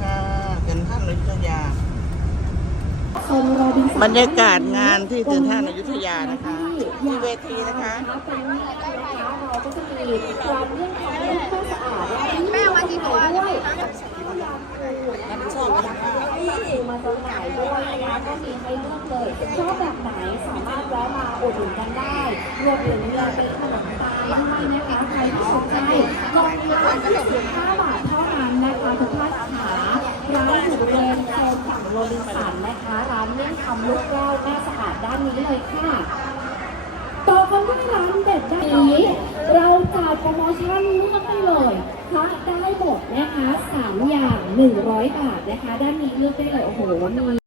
ค่ะเป็นท่านอยุธยา บรรยากาศงานที่เตืนท่านอยุธยานะคะที่เวทีนะคะแม่วันที่ตัวด้วยมาจำหน่ายด้วยนะคะก็มีให้เลือกเลยชอบแบบไหนสามารถแวะมาอุดหนุนกันได้ รวมถึงมีขนมตาลด้วยนะคะใครที่สนใจ โรบินสันนะคะ ร้านเมี่ยงคำลูกแก้วแม่สะอาดด้านนี้เลยค่ะ ต่อกันด้วยร้านเด็ดด้านนี้ เราจัดโปรโมชั่นเลือกได้เลยพระได้หมดนะคะ3อย่าง100บาทนะคะ ด้านนี้เลือกได้เลยโอ้โหมี